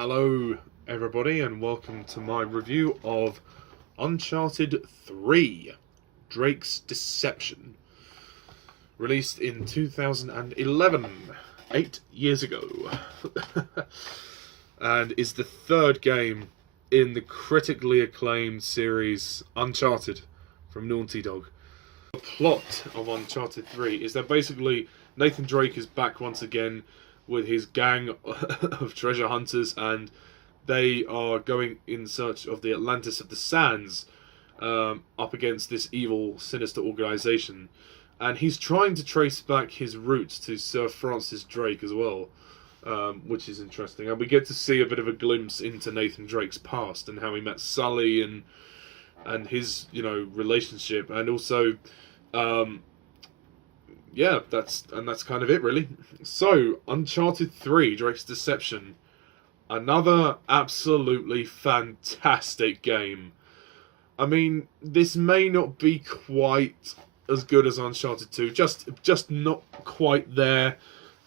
Hello everybody and welcome to my review of Uncharted 3, Drake's Deception, released in 2011, 8 years ago, and is the third game in the critically acclaimed series Uncharted from Naughty Dog. The plot of Uncharted 3 is that basically Nathan Drake is back once again with his gang of treasure hunters, and they are going in search of the Atlantis of the Sands, up against this evil, sinister organization. And he's trying to trace back his roots to Sir Francis Drake as well, which is interesting. And we get to see a bit of a glimpse into Nathan Drake's past and how he met Sully and his, relationship, and also, yeah, that's kind of it, really. So, Uncharted 3, Drake's Deception. Another absolutely fantastic game. I mean, this may not be quite as good as Uncharted 2, just not quite there.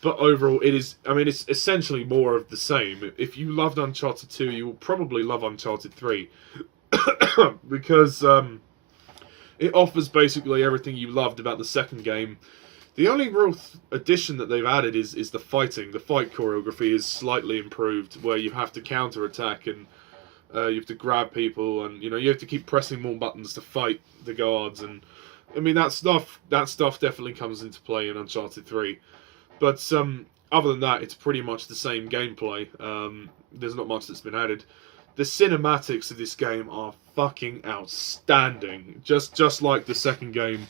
But overall, it is, it's essentially more of the same. If you loved Uncharted 2, you will probably love Uncharted 3. Because it offers basically everything you loved about the second game. The only real addition that they've added is the fighting. The fight choreography is slightly improved, where you have to counter-attack and you have to grab people, and you have to keep pressing more buttons to fight the guards. And that stuff definitely comes into play in Uncharted 3. But other than that, it's pretty much the same gameplay. There's not much that's been added. The cinematics of this game are fucking outstanding. Just like the second game,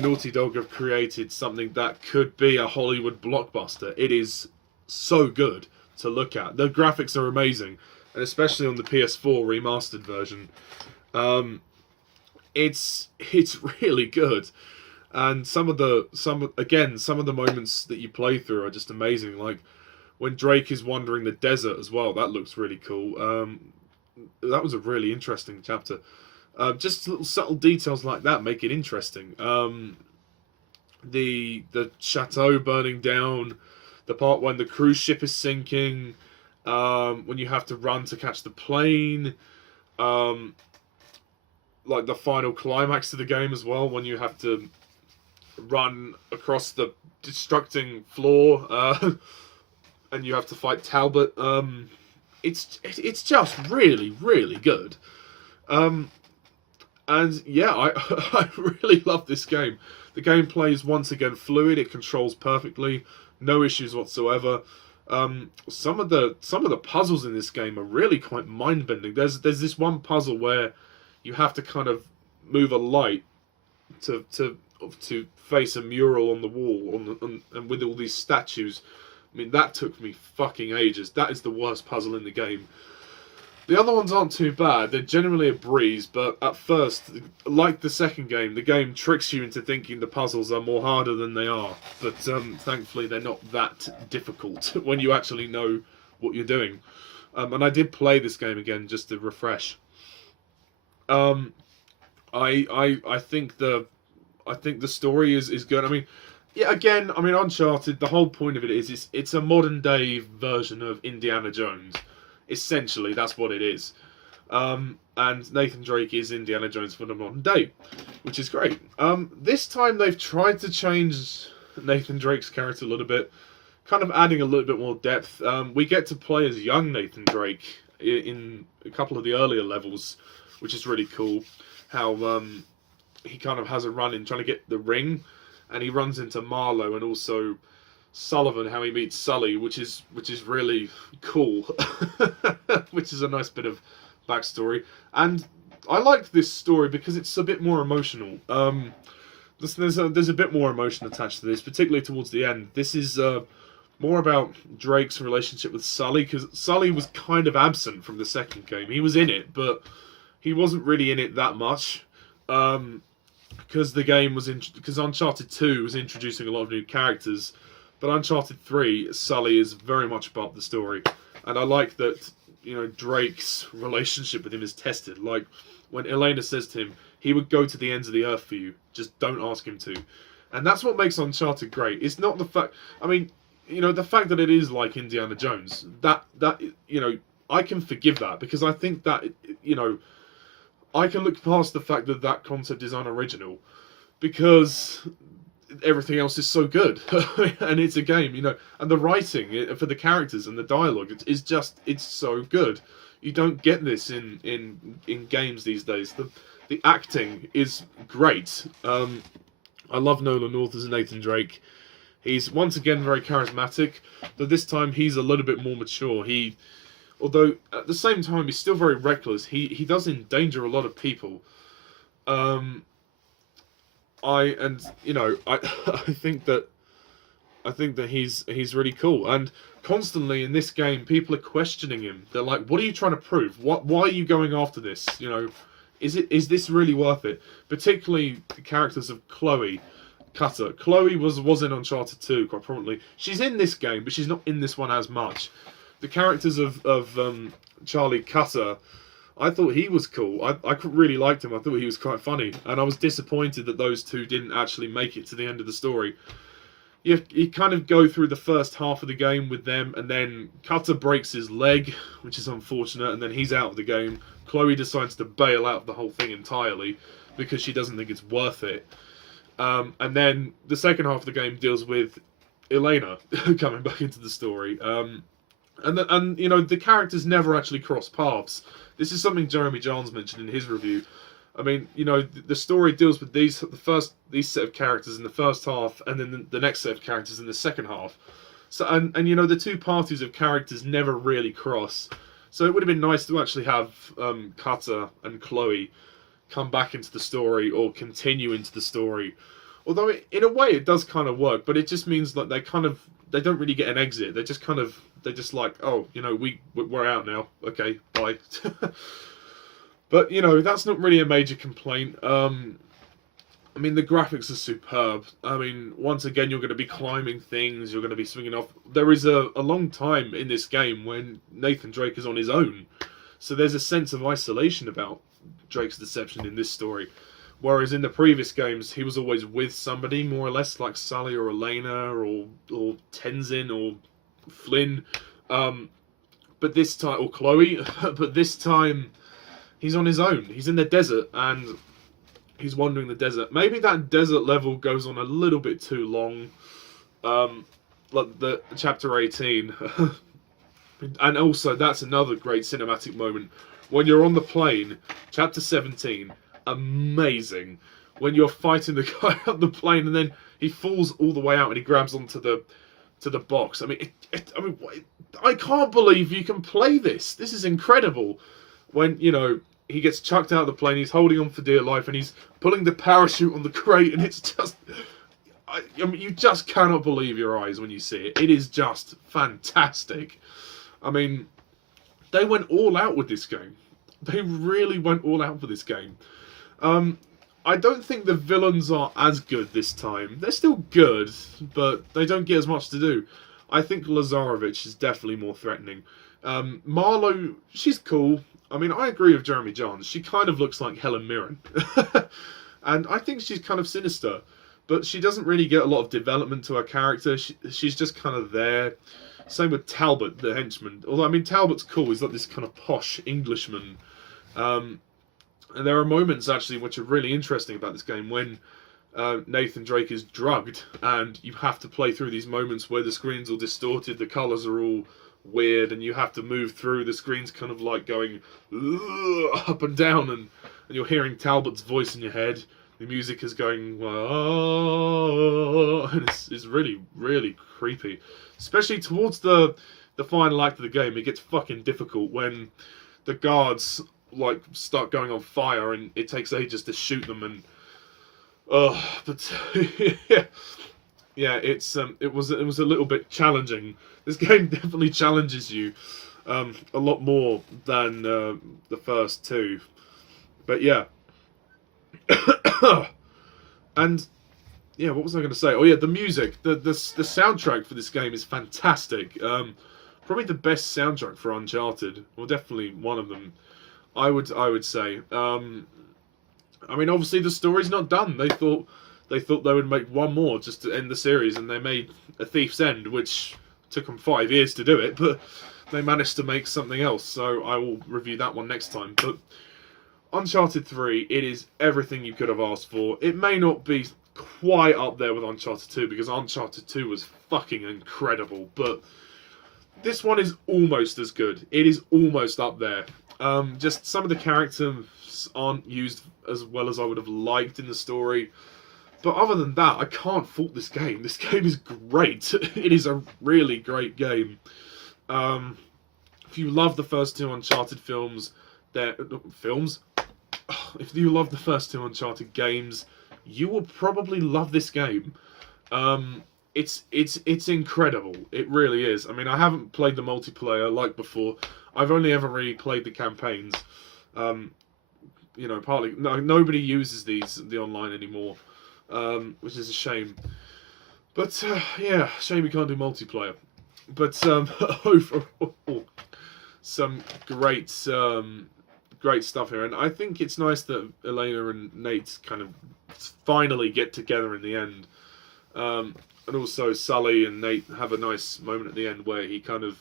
Naughty Dog have created something that could be a Hollywood blockbuster. It is so good to look at. The graphics are amazing, and especially on the PS4 remastered version. It's really good. And some of the moments that you play through are just amazing. Like when Drake is wandering the desert as well, that looks really cool. That was a really interesting chapter. Just little subtle details like that make it interesting. The chateau burning down, the part when the cruise ship is sinking, when you have to run to catch the plane, like the final climax of the game as well, when you have to run across the destructing floor, and you have to fight Talbot. It's just really, really good. And yeah, I really love this game. The gameplay is once again fluid. It controls perfectly, no issues whatsoever. Some of the puzzles in this game are really quite mind bending. There's this one puzzle where you have to kind of move a light to face a mural on the wall, and with all these statues. That took me fucking ages. That is the worst puzzle in the game. The other ones aren't too bad. They're generally a breeze, but at first, like the second game, the game tricks you into thinking the puzzles are more harder than they are. But thankfully, they're not that difficult when you actually know what you're doing. And I did play this game again just to refresh. I think the story is good. Yeah, again, Uncharted, the whole point of it is it's a modern day version of Indiana Jones. Essentially, that's what it is. And Nathan Drake is Indiana Jones for the modern day, which is great. This time they've tried to change Nathan Drake's character a little bit, kind of adding a little bit more depth. We get to play as young Nathan Drake in a couple of the earlier levels, which is really cool. How he kind of has a run in trying to get the ring, and he runs into Marlowe and also Sullivan, how he meets Sully, which is really cool, which is a nice bit of backstory. And I liked this story because it's a bit more emotional. There's a bit more emotion attached to this, particularly towards the end. This is more about Drake's relationship with Sully, because Sully was kind of absent from the second game. He was in it, but he wasn't really in it that much. Because the game was because Uncharted 2 was introducing a lot of new characters. But Uncharted 3, Sully is very much part of the story. And I like that, Drake's relationship with him is tested. Like, when Elena says to him, he would go to the ends of the earth for you. Just don't ask him to. And that's what makes Uncharted great. It's not the fact... the fact that it is like Indiana Jones. That I can forgive that, because I think that, you know, I can look past the fact that that concept is unoriginal, because everything else is so good. And it's a game, you know, and the writing for the characters and the dialogue, it's so good. You don't get this in games these days. The acting is great. I love Nolan North as Nathan Drake. He's once again very charismatic, but this time he's a little bit more mature. Although at the same time he's still very reckless. He does endanger a lot of people. I think that he's really cool, and constantly in this game people are questioning him. They're like, "What are you trying to prove? Why are you going after this? You know, is this really worth it?" Particularly the characters of Chloe Cutter. Chloe was in Uncharted 2 quite prominently. She's in this game, but she's not in this one as much. The characters of Charlie Cutter, I thought he was cool. I really liked him. I thought he was quite funny, and I was disappointed that those two didn't actually make it to the end of the story. You kind of go through the first half of the game with them, and then Cutter breaks his leg, which is unfortunate, and then he's out of the game. Chloe decides to bail out of the whole thing entirely because she doesn't think it's worth it. And then the second half of the game deals with Elena coming back into the story. And you know, the characters never actually cross paths. This is something Jeremy Johns mentioned in his review. I mean, you know, the story deals with these set of characters in the first half, and then the next set of characters in the second half. So, and you know, the two parties of characters never really cross. So it would have been nice to actually have Cutter and Chloe come back into the story, or continue into the story. Although in a way it does kind of work, but it just means that they don't really get an exit. They're just like, oh, you know, we're out now. Okay, bye. But you know, that's not really a major complaint. I mean, the graphics are superb. I mean, once again, you're going to be climbing things. You're going to be swinging off. There is a long time in this game when Nathan Drake is on his own. So there's a sense of isolation about Drake's deception in this story. Whereas in the previous games, he was always with somebody, more or less, like Sully or Elena or Tenzin or Flynn. But this time, or Chloe. But this time, he's on his own. He's in the desert, and he's wandering the desert. Maybe that desert level goes on a little bit too long. Like the chapter 18. And also, that's another great cinematic moment. When you're on the plane, chapter 17, amazing. When you're fighting the guy up the plane, and then he falls all the way out, and he grabs onto the box. I mean, I can't believe you can play this. This is incredible. When, you know, he gets chucked out of the plane, he's holding on for dear life, and he's pulling the parachute on the crate, and it's just... I mean, you just cannot believe your eyes when you see it. It is just fantastic. I mean, they went all out with this game. They really went all out for this game. I don't think the villains are as good this time. They're still good, but they don't get as much to do. I think Lazarevich is definitely more threatening. Marlowe, she's cool. I mean, I agree with Jeremy Johns. She kind of looks like Helen Mirren. And I think she's kind of sinister. But she doesn't really get a lot of development to her character. She's just kind of there. Same with Talbot, the henchman. Although, I mean, Talbot's cool. He's like this kind of posh Englishman. And there are moments, actually, which are really interesting about this game when Nathan Drake is drugged. And you have to play through these moments where the screen's all distorted, the colours are all weird, and you have to move through. The screen's kind of like going up and down, and you're hearing Talbot's voice in your head. The music is going, and it's really, really creepy. Especially towards the final act of the game, it gets fucking difficult when the guards like start going on fire, and it takes ages to shoot them. And but yeah, it was a little bit challenging. This game definitely challenges you a lot more than the first two. But yeah. And yeah, what was I going to say? Oh yeah, the music, the soundtrack for this game is fantastic. Probably the best soundtrack for Uncharted, well, definitely one of them. I would say. I mean, obviously the story's not done. They thought they would make one more just to end the series, and they made A Thief's End, which took them 5 years to do it. But they managed to make something else. So I will review that one next time. But Uncharted 3, it is everything you could have asked for. It may not be quite up there with Uncharted 2, because Uncharted 2 was fucking incredible, but this one is almost as good. It is almost up there. Just some of the characters aren't used as well as I would have liked in the story. But other than that, I can't fault this game. This game is great. It is a really great game. If you love the first two Uncharted films, if you love the first two Uncharted games, you will probably love this game. It's incredible. It really is. I mean, I haven't played the multiplayer like before. I've only ever really played the campaigns. You know, partly nobody uses the online anymore, which is a shame. But yeah, shame we can't do multiplayer. But overall, some great stuff here, and I think it's nice that Elena and Nate kind of finally get together in the end. And also Sully and Nate have a nice moment at the end where he kind of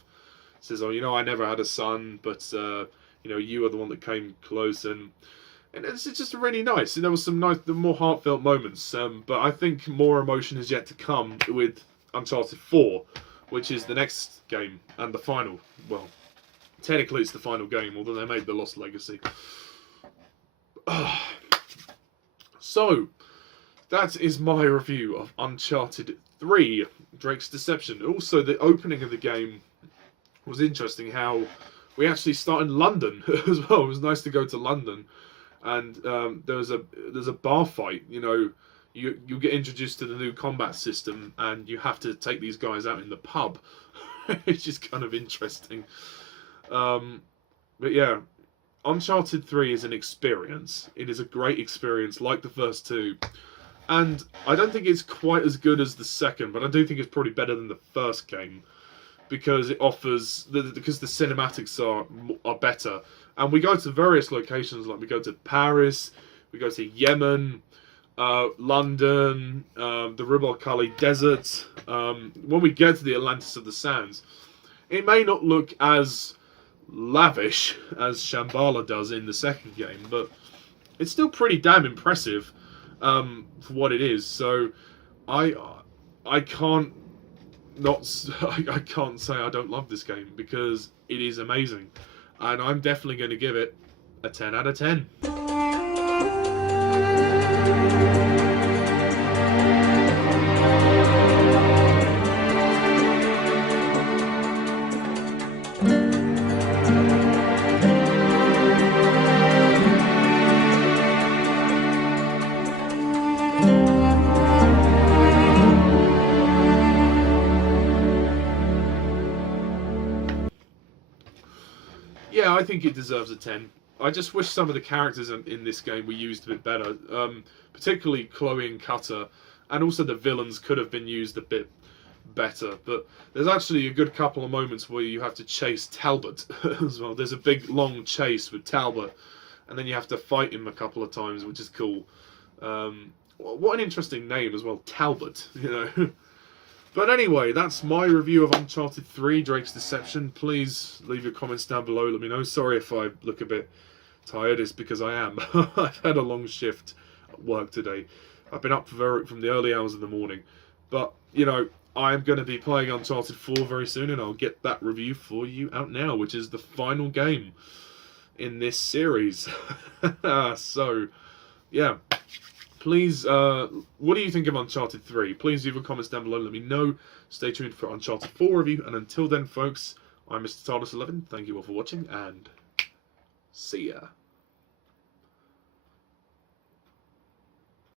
says, "Oh, you know, I never had a son, but you know, you are the one that came close," and it's just really nice. And there was some nice, the more heartfelt moments. But I think more emotion is yet to come with Uncharted 4, which is the next game and the final. Well, technically it's the final game, although they made the Lost Legacy. So, that is my review of Uncharted 3, Drake's Deception. Also, the opening of the game was interesting, how we actually start in London as well. It was nice to go to London. And there's a bar fight, you know, you get introduced to the new combat system, and you have to take these guys out in the pub. It's just kind of interesting. But yeah, Uncharted 3 is an experience. It is a great experience, like the first two. And I don't think it's quite as good as the second, but I do think it's probably better than the first game, because it offers because the cinematics are better. And we go to various locations, like we go to Paris, we go to Yemen, London, the Rub al Khali Desert. When we get to the Atlantis of the Sands, it may not look as lavish as Shambhala does in the second game, but it's still pretty damn impressive for what it is. So I can't I can't say I don't love this game, because it is amazing. And I'm definitely going to give it a 10 out of 10. Yeah, I think it deserves a 10. I just wish some of the characters in this game were used a bit better. Particularly Chloe and Cutter, and also the villains could have been used a bit better. But there's actually a good couple of moments where you have to chase Talbot as well. There's a big long chase with Talbot, and then you have to fight him a couple of times, which is cool. What an interesting name as well, Talbot, you know. But anyway, that's my review of Uncharted 3, Drake's Deception. Please leave your comments down below. Let me know. Sorry if I look a bit tired. It's because I am. I've had a long shift at work today. I've been up from the early hours of the morning. But, you know, I'm going to be playing Uncharted 4 very soon, and I'll get that review for you out now, which is the final game in this series. So, yeah. Please, what do you think of Uncharted 3? Please leave your comments down below. Let me know. Stay tuned for Uncharted 4 review. And until then, folks, I'm Mr. TARDIS11. Thank you all for watching, and see ya.